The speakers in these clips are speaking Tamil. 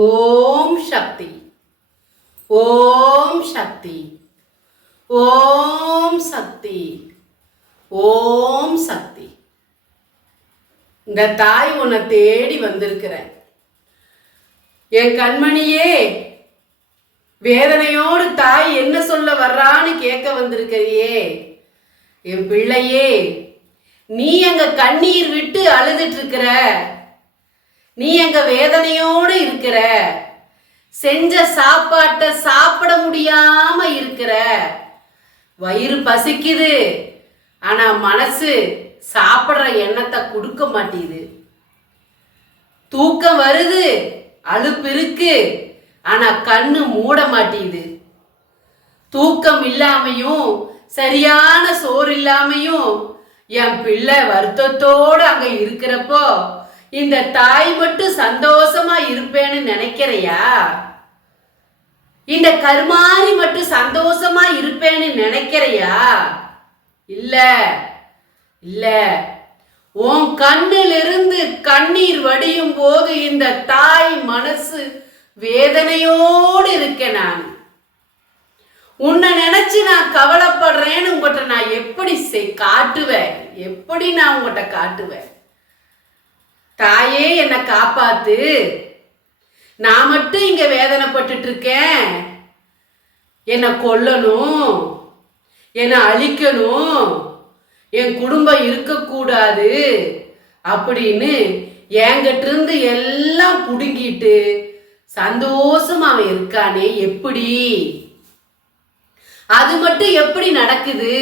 ஓம் சக்தி, ஓம் சக்தி, ஓம் சக்தி, ஓம் சக்தி. இந்த தாய் உன்னை தேடி வந்திருக்கிறேன். என் கண்மணியே, வேதனையோடு தாய் என்ன சொல்ல வர்றான்னு கேட்க வந்திருக்கிறியே. என் பிள்ளையே, நீ எங்க கண்ணீர் விட்டு அழுதுட்டு இருக்கிற, நீ எங்க வேதனையோடு இருக்கிற, செஞ்ச சாப்பாட்டை சாப்பிட முடியாம இருக்கிற, வயிறு பசிக்குது ஆனா மனசு சாப்பிடுற எண்ணத்தை கொடுக்க மாட்டேது, தூக்கம் வருது, அலுப்பு இருக்கு ஆனா கண்ணு மூட மாட்டேது, தூக்கம் இல்லாமையும் சரியான சோறு இல்லாமையும் என் பிள்ளை வருத்தத்தோடு அங்க இருக்கிறப்போ இந்த தாய் மட்டும் சந்தோஷமா இருப்பேன்னு நினைக்கிறையா? இந்த கருமாரி மட்டும் சந்தோஷமா இருப்பேன்னு நினைக்கிறையா? இல்ல இல்ல, உன் கண்ணிலிருந்து கண்ணீர் வடியும் போது இந்த தாய் மனசு வேதனையோடு இருக்கேன். நான் உன்னை நினைச்சு நான் கவலைப்படுறேன்னு உங்கள்கிட்ட நான் எப்படி காட்டுவேன்? எப்படி நான் உங்கள்கிட்ட காட்டுவேன்? தாயே, என்னை காப்பாத்து, நான் மட்டும் இங்க வேதனைப்பட்டு இருக்கேன், என்னை கொல்லணும், என்னை அழிக்கணும், என் குடும்பம் இருக்கக்கூடாது அப்படின்னு என்கிட்ட இருந்து எல்லாம் புடுங்கிட்டு சந்தோஷமா அவன் இருக்கானே, எப்படி? அது மட்டும் எப்படி நடக்குது?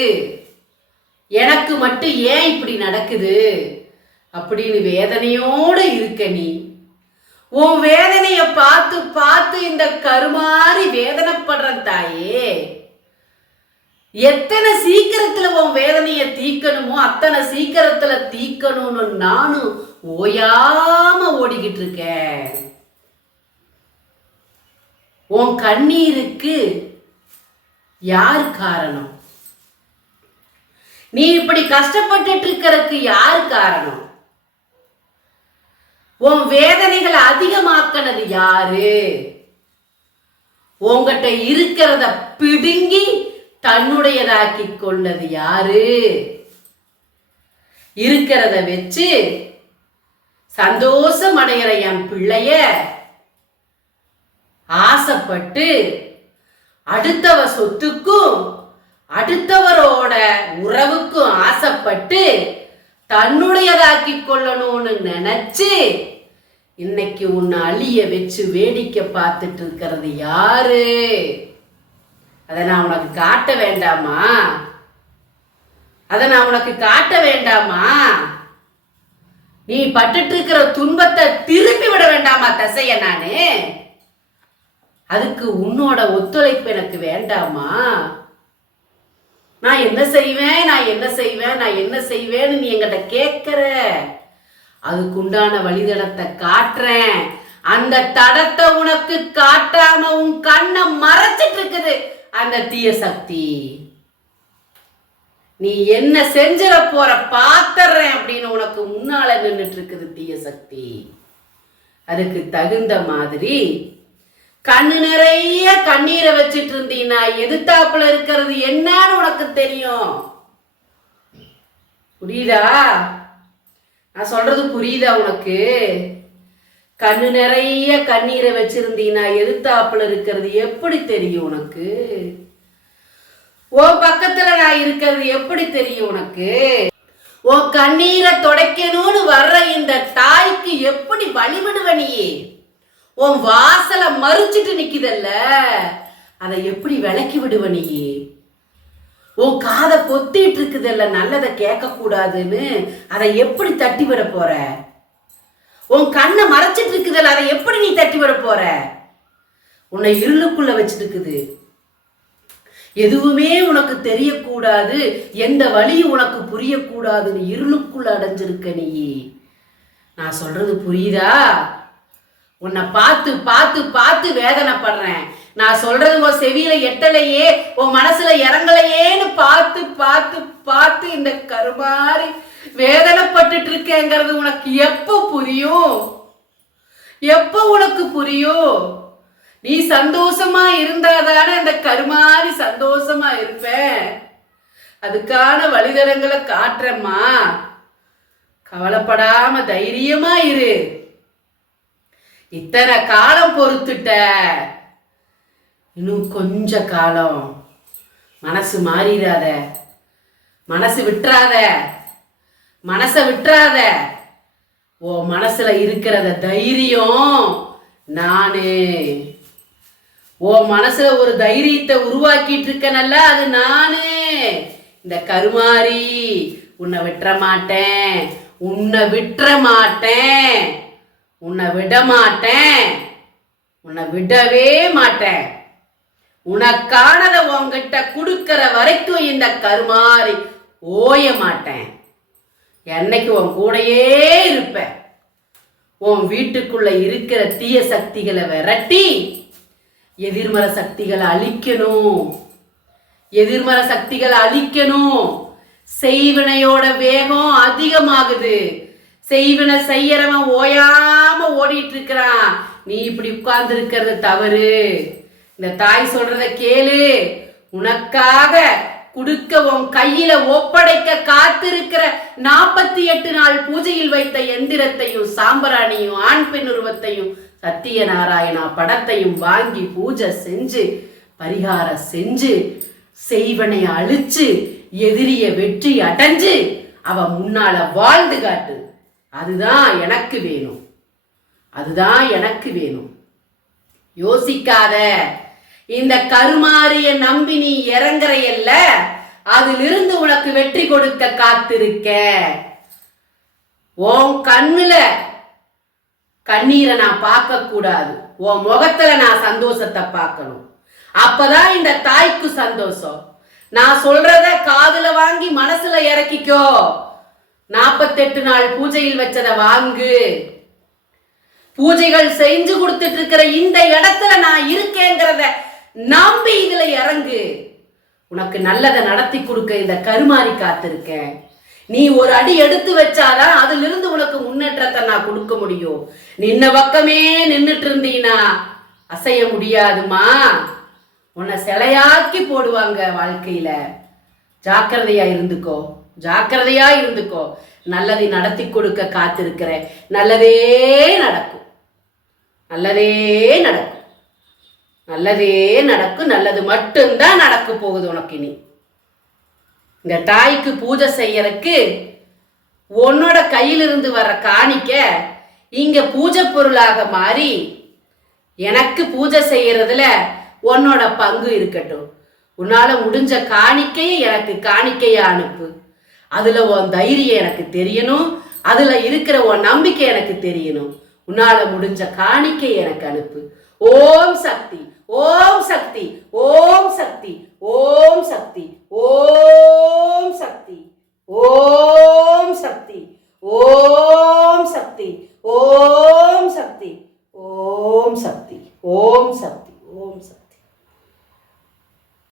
எனக்கு மட்டும் ஏன் இப்படி நடக்குது அப்படின்னு வேதனையோடு இருக்க நீ. உன் வேதனைய பார்த்து பார்த்து இந்த கருமாறி வேதனைப்படுற தாயே. எத்தனை சீக்கிரத்துல உன் வேதனைய தீக்கணுமோ அத்தனை சீக்கிரத்துல தீக்கணும்னு நானும் ஓயாம ஓடிக்கிட்டு இருக்கேன். உன் கண்ணீருக்கு யார் காரணம்? நீ இப்படி கஷ்டப்பட்டு இருக்கிறதுக்கு யார் காரணம்? உன் வேதனைகளை அதிகமாக்கினது யாரு? உங்ககிட்ட இருக்கிறத பிடுங்கி தன்னுடையதாக்கி கொண்டது யாரு? இருக்கிறத வச்சு சந்தோஷம் அடைகிற என் பிள்ளைய ஆசைப்பட்டு அடுத்தவ சொத்துக்கும் அடுத்தவரோட உறவுக்கும் ஆசைப்பட்டு தன்னுடையதாக்கி கொள்ளணும்னு நினைச்சு இன்னைக்கு உன்னை அழிய வச்சு வேடிக்கை பார்த்துட்டு இருக்கிறது யாரு? அதை நான் உனக்கு காட்ட வேண்டாமா? அதை நான் உனக்கு காட்ட வேண்டாமா? நீ பட்டுட்டு இருக்கிற துன்பத்தை திரும்பி விட வேண்டாமா தசைய? நானு அதுக்கு உன்னோட ஒத்துழைப்பு எனக்கு வேண்டாமா? நான் என்ன செய்வேன், நான் என்ன செய்வேன், நான் என்ன செய்வேன்னு நீ என்கிட்ட கேட்கிற. அதுக்குண்டான வழிதடத்தை காட்டுறேன். அந்த தடத்தை உனக்கு காட்டாம உன் கண்ணை மறைச்சிட்டு இருக்குது அந்த தீய சக்தி. நீ என்ன செஞ்சிட போற பாத்துறேன் அப்படின்னு உனக்கு முன்னால நின்றுட்டு இருக்குது தீய சக்தி. அதுக்கு தகுந்த மாதிரி கண்ணு நிறைய கண்ணீரை வச்சிட்டு இருந்தீங்கன்னா எதிர்த்தாப்புல இருக்கிறது என்னன்னு உனக்கு தெரியும். புரியுதா? நான் சொல்றது புரியுதா உனக்கு? கண்ணு நிறைய கண்ணீரை வச்சிருந்தீங்கன்னா எதிர்த்தாப்புல இருக்கிறது எப்படி தெரியும் உனக்கு? உன் பக்கத்துல நான் இருக்கிறது எப்படி தெரியும் உனக்கு? உன் கண்ணீரை துடைக்கணும்னு வர்ற இந்த தாய்க்கு எப்படி வழிவிடுவ நீ? உன் வாசலை மறுச்சிட்டு நிக்குதல்ல, அதை எப்படி விளக்கி விடுவ நீ? உன் காதை பொத்திட்டு இருக்குதல்ல, நல்லதை கேட்க கூடாதுன்னு அதை எப்படி தட்டி விட போற? உன் கண்ணை மறைச்சிட்டு இருக்குதல்ல, அதை எப்படி நீ தட்டி விட போற? உன்னை இருளுக்குள்ள வச்சிட்டு இருக்குது. எதுவுமே உனக்கு தெரியக்கூடாது, எந்த வழியும் உனக்கு புரியக்கூடாதுன்னு இருளுக்குள்ள அடைஞ்சிருக்க நீ. நான் சொல்றது புரியுதா? உன்னை பார்த்து பார்த்து பார்த்து வேதனைப்படுறேன். நான் சொல்றது உன் செவியில எட்டலையே, உன் மனசுல இறங்கலையேன்னு பார்த்து பார்த்து பார்த்து இந்த கருமாறி வேதனைப்பட்டுட்டு இருக்கேங்கிறது உனக்கு எப்போ புரியும்? எப்ப உனக்கு புரியும்? நீ சந்தோஷமா இருந்தாதானே அந்த கருமாறி சந்தோஷமா இருப்ப. அதுக்கான வழிதடங்களை காட்டுறம்மா. கவலைப்படாம தைரியமா இரு. இத்தனை காலம் பொறுத்துட்ட, இன்னும் கொஞ்ச காலம். மனசு மாறிடாத, மனசு விட்டுறாத, மனசை விட்டுறாத. ஓ மனசுல இருக்கிறத தைரியம் நானு. ஓ மனசுல ஒரு தைரியத்தை உருவாக்கிட்டு இருக்கனல்ல, அது நானு. இந்த கருமாறி உன்னை விட்டுற மாட்டேன், உன்னை விட்டுற மாட்டேன், உன்னை விட மாட்டேன், உன்னை விடவே மாட்டேன். உனக்கானத உன்கிட்ட கொடுக்கிற வரைக்கும் இந்த கருமாறி ஓய மாட்டேன். என்னைக்கு உன் கூடையே இருப்பேன். உன் வீட்டுக்குள்ள இருக்கிற தீய சக்திகளை விரட்டி எதிர்மறை சக்திகளை அழிக்கணும். எதிர்மறை சக்திகளை அழிக்கணும். செய்வினையோட வேகம் அதிகமாகுது. செய்வினை செய்யறவன் ஓயாம ஓடிட்டு இருக்கிறான். நீ இப்படி உட்கார்ந்து இருக்கிறது தவறு. இந்த தாய் சொல்றத கேளு. உனக்காக குடுக்க உன் கையில ஒப்படைக்க காத்திருக்கிற 48 நாள் பூஜையில் வைத்த எந்திரத்தையும் சாம்பராணியும் ஆண் பெண் உருவத்தையும் சத்தியநாராயணா படத்தையும் வாங்கி பூஜை செஞ்சு பரிகாரம் செஞ்சு செய்வனை அழிச்சு எதிரிய வெற்றி அடைஞ்சு அவ முன்னால வாழ்ந்து காட்டு. அதுதான் எனக்கு வேணும், அதுதான் எனக்கு வேணும். யோசிக்காத. இந்த கருமாறிய நம்பி நீ இறங்குறையல்ல, அதிலிருந்து உனக்கு வெற்றி கொடுக்க காத்திருக்க. உன் கண்ணுல கண்ணீரை நான் பார்க்க கூடாது, உன் முகத்துல நான் சந்தோஷத்தை பார்க்கணும். அப்பதான் இந்த தாய்க்கு சந்தோஷம். நான் சொல்றத காதுல வாங்கி மனசுல இறக்கிக்கோ. 48 நாள் பூஜையில் வச்சத வாங்கு. பூஜைகள் செஞ்சு கொடுத்துட்டு இருக்கிற இந்த இடத்துல நான் இருக்கேங்கிறத நம்பி இதுல இறங்கு. உனக்கு நல்லதை நடத்தி கொடுக்க இந்த கருமாறி காத்திருக்கேன். நீ ஒரு அடி எடுத்து வச்சாதான் அதுல இருந்து உனக்கு முன்னேற்றத்தை நான் கொடுக்க முடியும். நின்ன பக்கமே நின்னுட்டு இருந்தீனா அசைய முடியாதுமா. உன்னை சிலையாக்கி போடுவாங்க வாழ்க்கையில. ஜாக்கிரதையா இருந்துக்கோ, ஜாக்கிரதையா இருந்துக்கோ. நல்லதை நடத்தி கொடுக்க காத்திருக்கிற. நல்லதே நடக்கும், நல்லதே நடக்கும், நல்லதே நடக்கும். நல்லது மட்டும்தான் நடக்க போகுது உனக்கு. இனி இந்த தாய்க்கு பூஜை செய்யறதுக்கு உன்னோட கையிலிருந்து வர்ற காணிக்க இங்க பூஜை பொருளாக மாறி எனக்கு பூஜை செய்யறதுல உன்னோட பங்கு இருக்கட்டும். உன்னால முடிஞ்ச காணிக்கையை எனக்கு காணிக்கையா அனுப்பு. அதுல உன் தைரியம் எனக்கு தெரியணும், அதுல இருக்கிற உன் நம்பிக்கை எனக்கு தெரியணும். உன்னால முடிஞ்ச காணிக்கை எனக்கு அனுப்பு. ஓம் சக்தி, ஓம் சக்தி, ஓம் சக்தி, ஓம் சக்தி, ஓம் சக்தி, ஓம் சக்தி, ஓம் சக்தி, ஓம் சக்தி, ஓம் சக்தி, ஓம் சக்தி, ஓம் சக்தி.